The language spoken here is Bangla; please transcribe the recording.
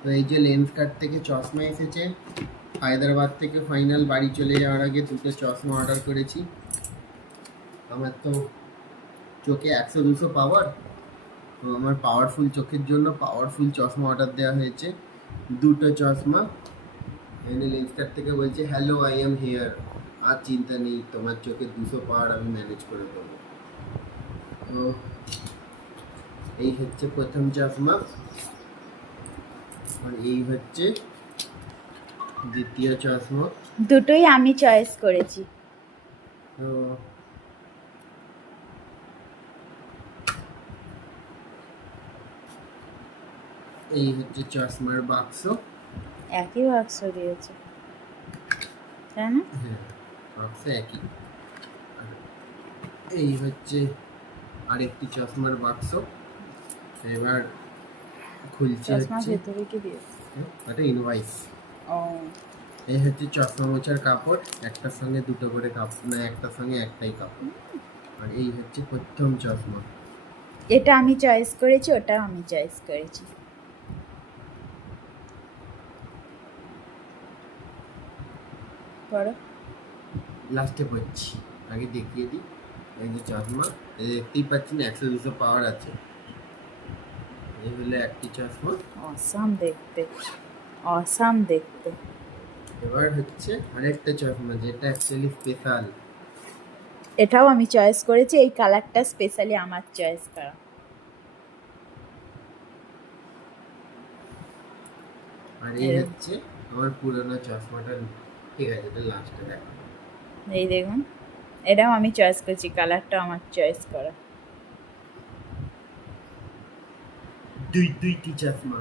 তো এই যে লেন্স কার্ট থেকে চশমা এসেছে। হায়দ্রাবাদ থেকে ফাইনাল বাড়ি চলে যাওয়ার আগে দুটো চশমা অর্ডার করেছি। আমার তো চোখে 100-200 পাওয়ার, তো আমার পাওয়ারফুল চোখের জন্য পাওয়ারফুল চশমা অর্ডার দেওয়া হয়েছে, দুটো চশমা। এনে লেন্স কার্ট থেকে বলছে হ্যালো আই এম হিয়ার, আর চিন্তা নেই, তোমার চোখে 200 পাওয়ার আমি ম্যানেজ করে দেবো। তো এই হচ্ছে প্রথম চশমা, আর এই হচ্ছে দ্বিতীয় চশমা। দুটোই আমি চয়েস করেছি। তো এই হচ্ছে চশমার বাক্স। একই বাক্স দিয়েছে, তাই না? হ্যাঁ, বাক্স একই। আর এই হচ্ছে আরেকটি চশমার বাক্স। এবার খুলছে চশমা হচ্ছে ভেতরে কি দিয়েছে? এটা ইনভয়েস। ও, এই হচ্ছে চশমা মোছার কাপড়, একটার সঙ্গে দুটো করে কাপড়, না একটার সঙ্গে একটাই কাপড়। আর এই হচ্ছে প্রথম চশমা। এটা আমি চয়েস করেছি, ওটাও আমি চয়েস করেছি। পড়ো। লাস্টে পড়ছি, আগে দেখিয়ে দিই। এই যে চশমা, এই দেখতেই পাচ্ছেন 100-200 পাওয়ার আছে। এই হলো একটি চশমা। অসাম দেখতে, অসাম দেখতে। এবার হচ্ছে আরেকটা চশমা, যেটা অ্যাকচুয়ালি স্পেশাল। এটাও আমি চয়েস করেছি, এই কালারটা স্পেশালি আমার চয়েস করা। আর এই হচ্ছে আমার পুরোনো চশমাটা। ঠিক আছে, এটা লাস্টে দেখো। এই দেখুন, এটাও আমি চয়েস করেছি, কালারটাও আমার চয়েস করা। দুইটি চশমা।